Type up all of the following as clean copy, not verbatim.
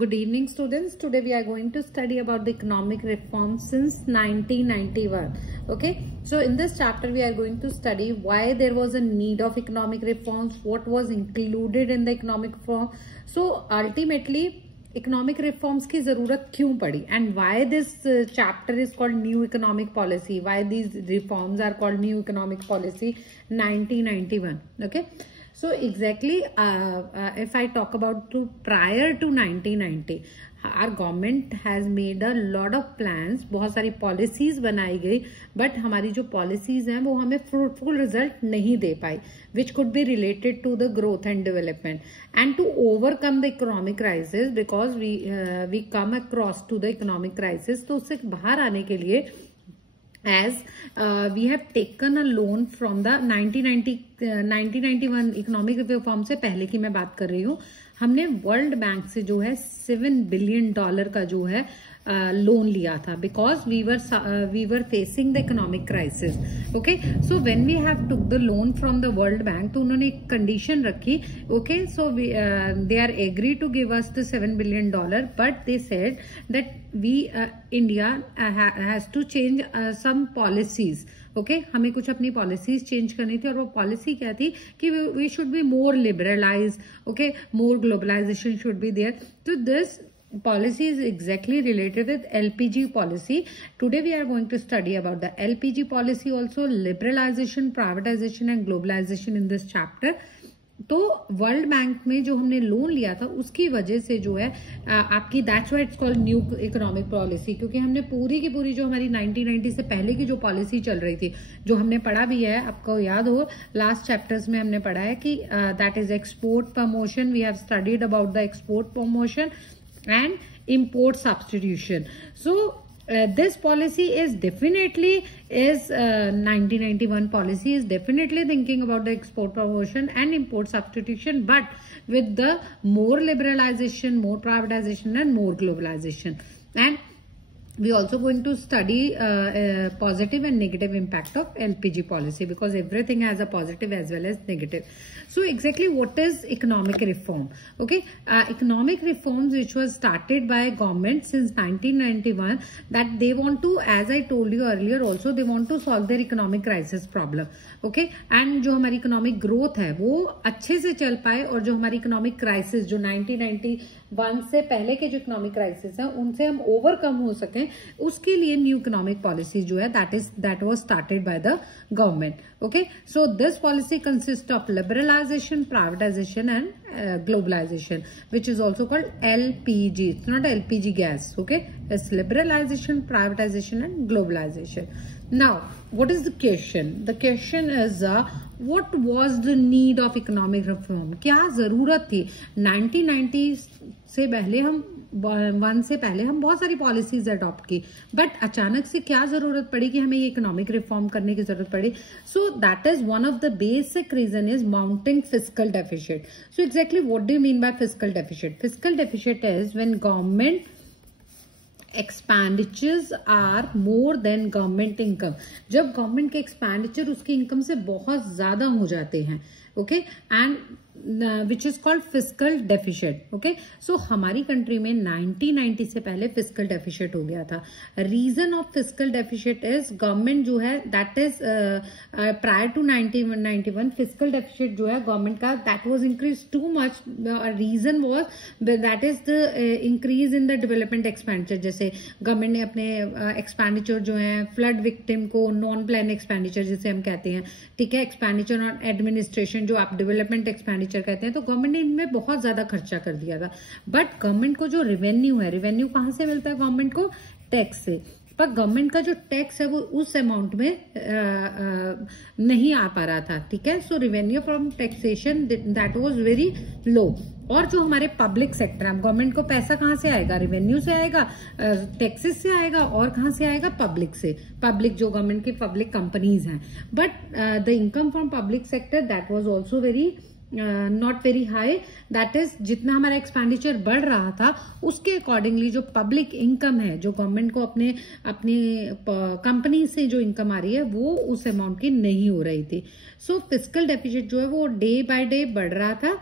Good evening, students. Today we are going to study about the economic reforms since 1991. Okay, so in this chapter we are going to study why there was a need of economic reforms, what was included in the economic reform. So ultimately economic reforms की जरूरत क्यों पड़ी, and why this chapter is called new economic policy, why these reforms are called new economic policy 1991. Okay, so exactly if I talk about prior to 1990, our government has made a lot of plans, बहुत सारी policies बनाई गई, but हमारी जो policies हैं वो हमें fruitful result नहीं दे पाई, which could be related to the growth and development. And to overcome the economic crisis, because we come across to the economic crisis, तो उससे बाहर आने के लिए as we have taken a loan from the 1991 economic reform से पहले की मैं बात कर रही हूँ, हमने वर्ल्ड बैंक से जो है $7 बिलियन का जो है लोन लिया था, because we were facing the economic crisis. Okay, so when we have took the loan from the World Bank, तो उन्होंने एक कंडीशन रखी. Okay, so they are agree to give us the $7 billion, but they said that we India has to change some policies. Okay, हमें कुछ अपनी policies change करनी थी, और वो पॉलिसी क्या थी कि we should be more liberalise. Okay, more globalisation should be there. तो this policy is exactly related with LPG policy. Today we are going to study about the LPG policy also, liberalization, privatization and globalization in this chapter. तो world bank में जो हमने loan लिया था उसकी वजह से जो है आपकी that's why it's called new economic policy, क्योंकि हमने पूरी की पूरी जो हमारी 1990 से पहले की जो पॉलिसी चल रही थी, जो हमने पढ़ा भी है, आपको याद हो लास्ट चैप्टर्स में हमने पढ़ा है कि that is export promotion. We have studied about the export promotion and import substitution. So this policy is definitely 1991 policy is definitely thinking about the export promotion and import substitution, but with the more liberalization, more privatization and more globalization. And we also going to study positive and negative impact of LPG policy, because everything has a positive as well as negative. So exactly what is economic reform? Okay, economic reforms which was started by government since 1991, that they want to, as I told you earlier also, they want to solve their economic crisis problem. Okay, and जो हमारी economic growth है वो अच्छे से चल पाए, और जो हमारी economic crisis जो 1991 से पहले के जो इकोनॉमिक क्राइसिस है उनसे हम ओवरकम हो सकें, उसके लिए न्यू इकोनॉमिक पॉलिसी जो है that was started by the government. Okay, so this policy consist of liberalisation, privatisation and globalisation, which is also called LPG. It's not LPG gas. Okay, it's liberalisation, privatisation and globalisation. Now, what is the question? The question is, what was the need of economic reform? क्या जरूरत थी 1990 से पहले हम बहुत सारी policies adopt की, but अचानक से क्या जरूरत पड़ी कि हमें ये इकोनॉमिक रिफॉर्म करने की जरूरत पड़ी? So that is one of the basic reason is mounting fiscal deficit. So exactly what do you mean by fiscal deficit? Fiscal deficit is when government expenditures are more than government income. जब government के expenditure उसकी income से बहुत ज्यादा हो जाते हैं. Okay, and which is called fiscal deficit. Okay, so हमारी कंट्री में 1990 से पहले फिस्कल डेफिसिट हो गया था. Reason of fiscal deficit is government जो है that is prior to 1991 fiscal deficit जो है गवर्नमेंट का that was increase too much. Reason was that is the increase in the development expenditure. जैसे गवर्नमेंट ने अपने एक्सपेंडिचर जो है फ्लड विक्टिम को नॉन प्लान एक्सपेंडिचर जिसे हम कहते हैं, ठीक है, एक्सपेंडिचर ऑन एडमिनिस्ट्रेशन जो आप डेवलपमेंट एक्सपेंडिचर कहते हैं, तो गवर्नमेंट ने इनमें बहुत ज्यादा खर्चा कर दिया था. बट गवर्नमेंट को जो रेवेन्यू है, रेवेन्यू कहां से मिलता है गवर्नमेंट को? टैक्स से. पर गवर्नमेंट का जो टैक्स है वो उस अमाउंट में नहीं आ पा रहा था. ठीक है, so revenue from taxation that was very low. और जो हमारे पब्लिक सेक्टर है, गवर्नमेंट को पैसा कहां से आएगा? रेवेन्यू से आएगा, टैक्सेस से आएगा, और कहां से आएगा? पब्लिक से. पब्लिक जो गवर्नमेंट की पब्लिक कंपनीज हैं. But the income from public sector that was also very not very high. That is जितना हमारा एक्सपेंडिचर बढ़ रहा था उसके अकॉर्डिंगली जो पब्लिक इनकम है, जो गवर्नमेंट को अपनी कंपनी से जो इनकम आ रही है वो उस अमाउंट की नहीं हो रही थी. सो फिस्कल डेफिसिट जो है वो डे बाय डे बढ़ रहा था,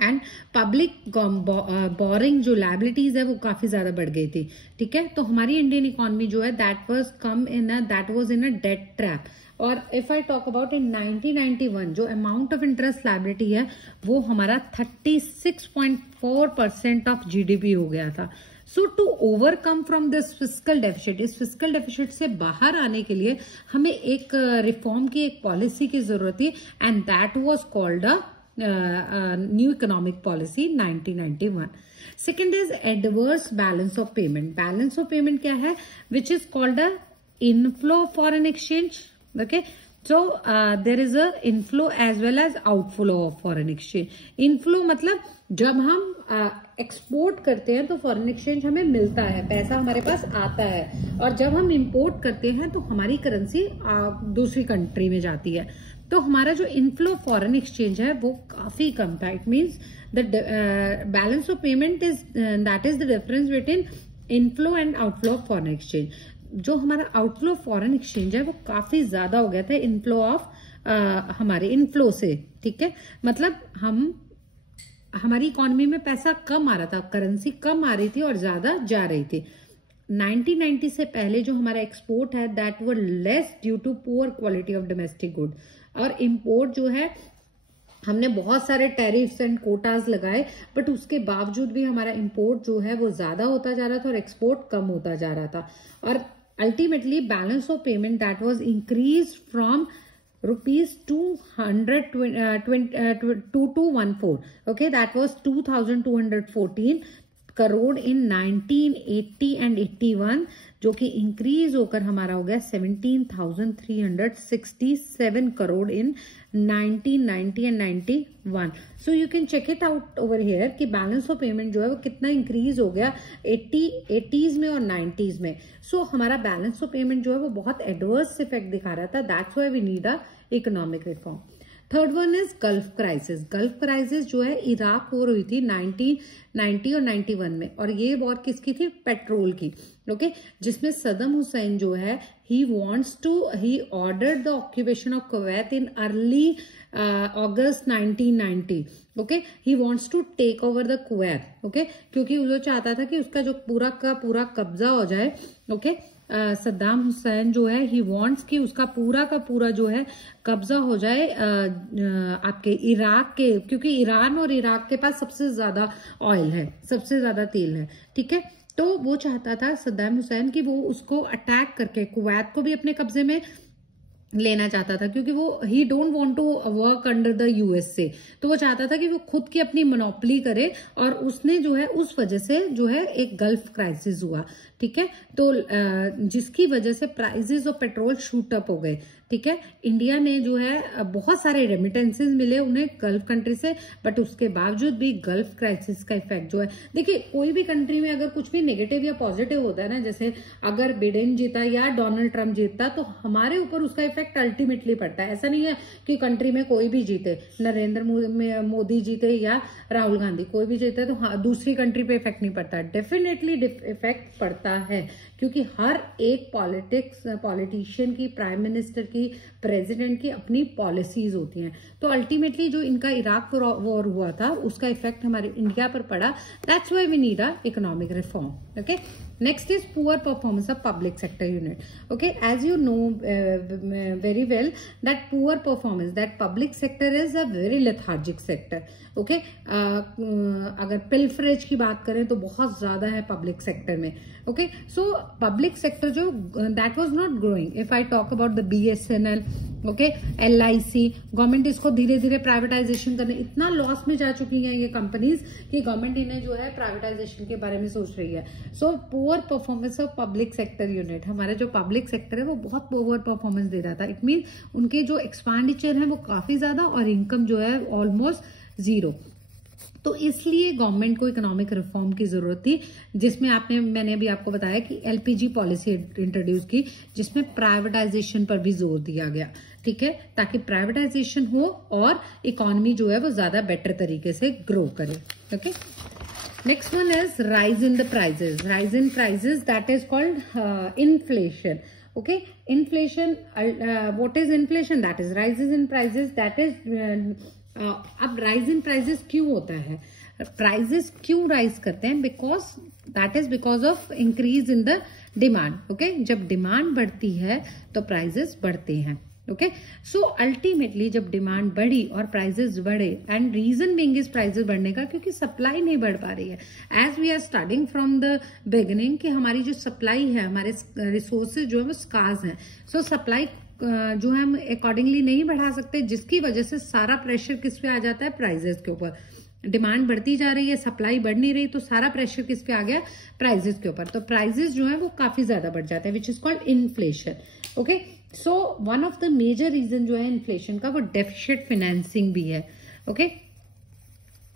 एंड पब्लिक बोरिंग जो लाइबिलिटीज है वो काफी ज्यादा बढ़ गई थी, ठीक है। तो हमारी इंडियन इकोनॉमी जो है that was in a debt trap. और if I talk about in 1991 जो अमाउंट ऑफ इंटरेस्ट लाइबिलिटी है वो हमारा 36.4% ऑफ जीडीपी हो गया था। So to overcome from this fiscal deficit, इस फिस्कल डेफिसिट से बाहर आने के लिए हमें एक रिफॉर्म की, एक पॉलिसी की जरूरत थी, and that was called a new economic policy 1991। Second is adverse balance of payment. Balance of payment क्या है? Which is called a inflow foreign exchange. Okay, so there is a inflow as well as outflow of foreign exchange. Inflow मतलब जब हम export करते हैं तो foreign exchange हमें मिलता है, पैसा हमारे पास आता है, और जब हम इंपोर्ट करते हैं तो हमारी करेंसी दूसरी कंट्री में जाती है। तो हमारा जो इनफ्लो फॉरेन एक्सचेंज है वो काफी कम था। It means the balance of payment is that is the difference between inflow and outflow of foreign exchange. जो हमारा आउटफ्लो फॉरेन एक्सचेंज है वो काफी ज्यादा हो गया था इनफ्लो ऑफ हमारे इनफ्लो से, ठीक है। मतलब हमारी इकोनॉमी में पैसा कम आ रहा था, करेंसी कम आ रही थी और ज्यादा जा रही थी। 1990 से पहले जो हमारा एक्सपोर्ट है that were less due to poor quality of domestic good, और इंपोर्ट जो है हमने बहुत सारे टैरिफ्स एंड कोटाज लगाए, बट उसके बावजूद भी हमारा इंपोर्ट जो है वो ज्यादा होता जा रहा था और एक्सपोर्ट कम होता जा रहा था। और ultimately balance of payment that was increase from ₹2214, okay, that was 2214 crore in 1980 and 81, जो कि इंक्रीज होकर हमारा हो गया 17,367 crore in 1990 and 91। So you can check it out over here कि बैलेंस ऑफ पेमेंट जो है वो कितना इंक्रीज हो गया 80s में और 90s में। सो हमारा बैलेंस ऑफ पेमेंट जो है वो बहुत एडवर्स इफेक्ट दिखा रहा था। That's why we need a economic reform. Third one is gulf crisis. Gulf crisis जो है इराक वॉर हुई थी 1990 और 91 में, और ये वॉर किसकी थी? पेट्रोल की, ओके, जिसमें सदम हुसैन जो है he ordered the occupation of Kuwait in early August 1990, okay, he wants to take over the Kuwait, okay, क्योंकि वो चाहता था कि उसका जो पूरा का पूरा कब्जा हो जाए, ओके। सद्दाम हुसैन जो है ही वांट्स कि उसका पूरा का पूरा जो है कब्जा हो जाए आपके इराक के, क्योंकि ईरान और इराक के पास सबसे ज्यादा ऑयल है, सबसे ज्यादा तेल है, ठीक है। तो वो चाहता था सद्दाम हुसैन कि वो उसको अटैक करके कुवैत को भी अपने कब्जे में लेना चाहता था, क्योंकि वो ही don't want to work under the USA. तो वो चाहता था कि वो खुद की अपनी मोनोपोली करे, और उसने जो है उस वजह से जो है एक गल्फ क्राइसिस हुआ, ठीक है। तो जिसकी वजह से prices of petrol shoot up हो गए, ठीक है। इंडिया ने जो है बहुत सारे रेमिटेंसेस मिले उन्हें गल्फ कंट्री से, बट उसके बावजूद भी गल्फ क्राइसिस का इफेक्ट जो है, देखिए कोई भी कंट्री में अगर कुछ भी नेगेटिव या पॉजिटिव होता है ना, जैसे अगर बिडेन जीता या डोनाल्ड ट्रंप जीतता तो हमारे ऊपर उसका इफेक्ट अल्टीमेटली पड़ता है। ऐसा नहीं है कि कंट्री में कोई भी जीते, नरेंद्र मोदी जीते या राहुल गांधी, कोई भी जीते तो हाँ दूसरी कंट्री पे इफेक्ट नहीं पड़ता, डेफिनेटली इफेक्ट पड़ता है, क्योंकि हर एक पॉलिटिशियन की, प्राइम मिनिस्टर की, प्रेसिडेंट की अपनी पॉलिसीज होती हैं। तो अल्टीमेटली जो इनका इराक वॉर हुआ था उसका इफेक्ट हमारे इंडिया पर पड़ा। That's why we need a economic reform, okay. Next is poor performance of public sector unit, okay. As you know very well that poor performance, that public sector is a very lethargic sector, okay. अगर pilferage की बात करें तो बहुत ज्यादा है public sector में, okay. So public sector जो that was not growing. If I talk about the BSNL, okay, LIC, government इसको धीरे धीरे प्राइवेटाइजेशन करने, इतना लॉस में जा चुकी हैं ये कंपनीज कि गवर्नमेंट इन्हें जो है प्राइवेटाइजेशन के बारे में सोच रही है। So poor performance of public sector unit, हमारा जो पब्लिक सेक्टर है वो बहुत पुअर परफॉर्मेंस दे रहा था। इट मीन उनके जो एक्सपेंडिचर है वो काफी ज्यादा और इनकम जो है ऑलमोस्ट जीरो। तो इसलिए गवर्नमेंट को इकोनॉमिक रिफॉर्म की जरूरत थी, जिसमें मैंने अभी आपको बताया कि LPG पॉलिसी इंट्रोड्यूस की, जिसमें प्राइवेटाइजेशन पर भी जोर दिया गया, ठीक है, ताकि प्राइवेटाइजेशन हो और इकोनॉमी जो है वो ज्यादा बेटर तरीके से ग्रो करे, okay. Next one is rise in the prices. Rise in prices that is called inflation, okay. Inflation, what is inflation? That is rises in prices, that is अब राइज इन प्राइजेस क्यों होता है, prices क्यों rise करते हैं, that is because of increase in the demand. Okay, जब demand बढ़ती है तो प्राइजेस बढ़ते हैं. ओके, सो अल्टीमेटली जब डिमांड बढ़ी और प्राइजेस बढ़े, and reason being is prices बढ़ने का क्योंकि सप्लाई नहीं बढ़ पा रही है. As we are starting from the beginning कि हमारी जो सप्लाई है, हमारे रिसोर्सेज जो है वो स्कार्स हैं. सो सप्लाई जो है हम अकॉर्डिंगली नहीं बढ़ा सकते, जिसकी वजह से सारा प्रेशर किस पे आ जाता है, प्राइजेस के ऊपर. डिमांड बढ़ती जा रही है, सप्लाई बढ़ नहीं रही, तो सारा प्रेशर किस पे आ गया, प्राइजेस के ऊपर. तो प्राइजेस जो है वो काफी ज्यादा बढ़ जाते हैं, which is called inflation. Okay, so one of the major reason जो है इन्फ्लेशन का वो डेफिशिट फाइनेंसिंग भी है. Okay,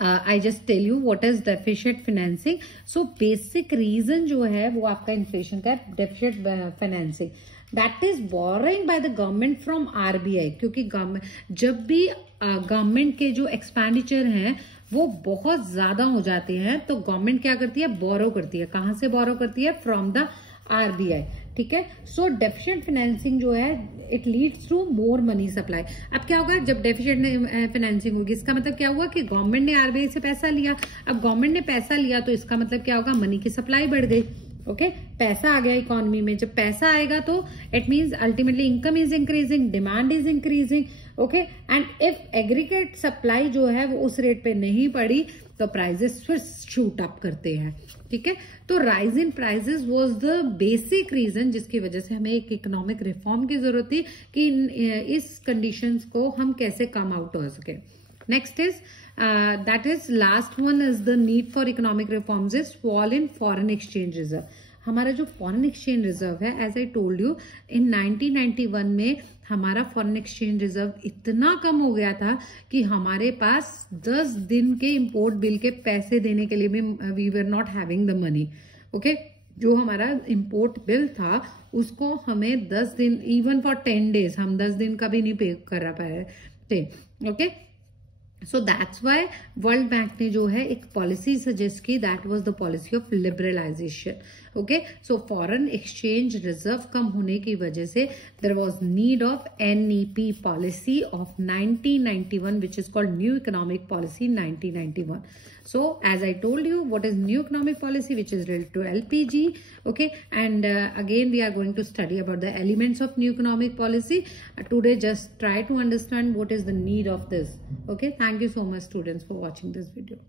I just tell you what is deficit financing. So basic reason जो है वो आपका इन्फ्लेशन का है deficit financing. That is borrowing by the government from RBI. क्योंकि गवर्नमेंट जब भी गवर्नमेंट के जो एक्सपेंडिचर हैं वो बहुत ज्यादा हो जाते हैं तो गवर्नमेंट क्या करती है, बोरो करती है. कहां से बोरो करती है, फ्रॉम द आरबीआई. ठीक है, सो डेफिशिएंट फाइनेंसिंग जो है it leads to more money supply. अब क्या होगा, जब डेफिशिएंट फाइनेंसिंग होगी इसका मतलब क्या हुआ कि गवर्नमेंट ने आरबीआई से पैसा लिया. अब गवर्नमेंट ने पैसा लिया तो इसका मतलब क्या होगा, मनी की सप्लाई बढ़ गई. ओके, पैसा आ गया इकोनॉमी में. जब पैसा आएगा तो it means ultimately income is increasing, demand is increasing. Okay, and if aggregate supply जो है वो उस रेट पे नहीं पड़ी तो प्राइजेस फिर शूट अप करते हैं. ठीक है, तो rise in prices was the basic reason जिसकी वजह से हमें एक इकोनॉमिक रिफॉर्म की जरूरत थी कि इस कंडीशंस को हम कैसे कम आउट हो सके. Next is that is last one is the need for economic reforms is fall in foreign exchange reserve. हमारा जो फॉरेन एक्सचेंज रिजर्व है, एज आई टोल्ड यू, इन 1991 में हमारा फॉरेन एक्सचेंज रिजर्व इतना कम हो गया था कि हमारे पास 10 दिन के इंपोर्ट बिल के पैसे देने के लिए भी we were not having the money. Okay, जो हमारा इंपोर्ट बिल था उसको हमें 10 दिन, इवन फॉर 10 डेज हम 10 दिन का भी नहीं पे कर पाए थे. Okay, so that's why World Bank ने जो है एक पॉलिसी सजेस्ट की, that was the policy of liberalisation. Okay, so foreign exchange reserve कम होने की वजह से there was need of NEP policy of 1991 which is called new economic policy 1991. So as I told you, what is new economic policy, which is related to LPG. Okay, and again we are going to study about the elements of new economic policy. Today just try to understand what is the need of this. Okay, thank you so much students for watching this video.